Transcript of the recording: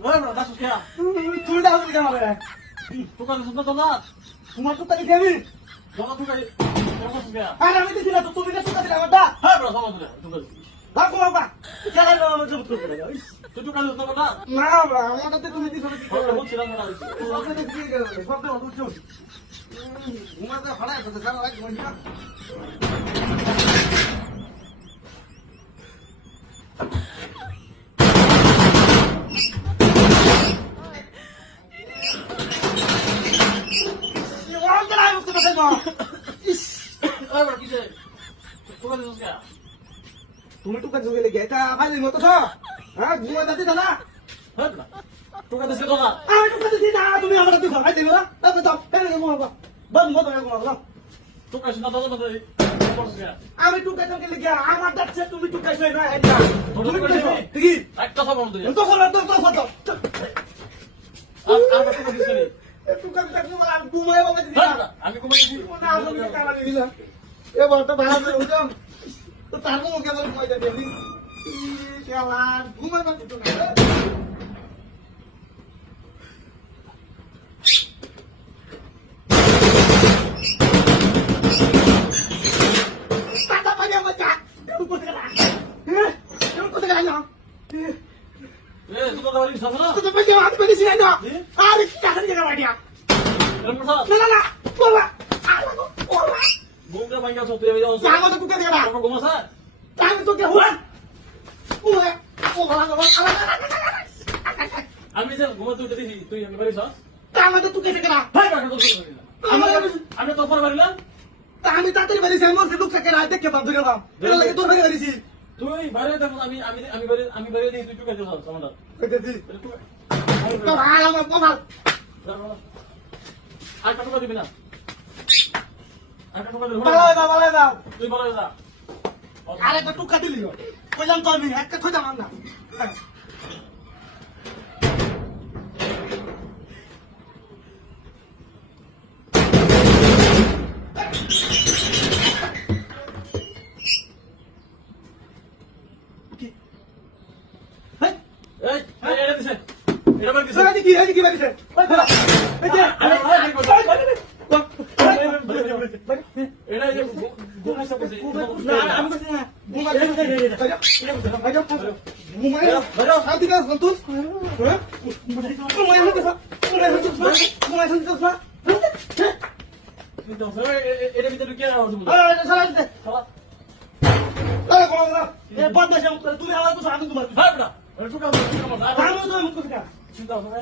Bueno, das क्या? তুমি দাও দিকে আমারে तू का सुनता तो ना তোমার তো তাকে দেবি दोनों तू का क्या আরে আমি দিছি না তো তুমি না তো দিলে আমারটা हाँ bro समझ रहे तू का ভাগো বাবা চলে না আমার জব করে तू का सुनता तो ना না বাবা আমারটা তুমি দিছো কি और করে बहुत चिरा ना তোমাকে তো দিয়ে গেল সব তো উঠছো তোমার তো ফাড়া তো সারা রাত ঘন্টা अरे bro किसे तू का क्या তুমি টুকা জুগে লেগে এটা ভাই মতো ছ হ্যাঁ ঘুমা যাতে না हाँ तू का तो ना আমি টুকা দিছি না তুমি আমারটা দিছো ভাই দিবা না তারপর দাও কেন ঘুমাবা বন্ধ মতো ঘুমাবা तू का सुनता तो ना क्या আমি টুকা জুগে লেগে আমার ডাকছে তুমি টুকা শুই না এটা তুমি টুকা ঠিক एक কথা বল তুই তো করো তো ফটো আর কত কিছু করি টুকা টাকা মার ঘুমায় বাবা দিছি না আমি ঘুমাইছি না আমি কারা দিবি না এ বড়টা ভালো করে উঠাম তো তার মধ্যে কেমন মজা দিবি শালা ঘুমায় না তো না Tata pakai apa cak? Kamu kau sekarang? Kamu kau sekarang? ए तू का वाली समझ ना Tata pakai apa? Pakai sini aja. Ada kakak dia kawan dia. तेरे मसा Nah. Bawa. Alah kau. Bawa. घूम के भाई का सोते हुए जाओ Jangan tu tukar dia. apa घुमा सा Jangan tu dia. Huan. Huan. আমি যে ঘুমাতে উঠে দিছি তুই আমি বাড়ি যাস Jangan tu tukar dia. ভাই বাড়ি তো আমি তো পর বাড়িলাম আমি তাড়াতাড়ি বাড়ি যাই মোর দুঃখ থাকে না দেখে বাদ দিলাম এটা লাগে তোর ভাগে বাড়িছি তুই বাইরে দেখ আমি বাইরে দিই তুই টুকে যাস আমাদের কইতেছি তুই তো ভাই আমার বাবা আর কত দিবি না আর কত দিবি বালাই দাও তুই বড় যা আরে তো টুকা দিলিও কইলাম তো আমি একটা খোঁজা মান না এই এটা দিছে এটা বাড়ি দিছে কি বাড়িছে এই যে এটা যে ঘুমাই সব দিছে না আমি বলছি না ঘুমা দে ঘুমাই শান্তি না সন্তোষ হ্যাঁ ঘুমাই কিন্তু এটা ভিতরে কি আর হবে আরে সারা দে খাওয়া আরে কোন না এ বদমাশ তুমি আমার কথা আমি তোমার ভাই বড়া তুই কাম কর আমি তো মুখ কথা চিন্তা হবে না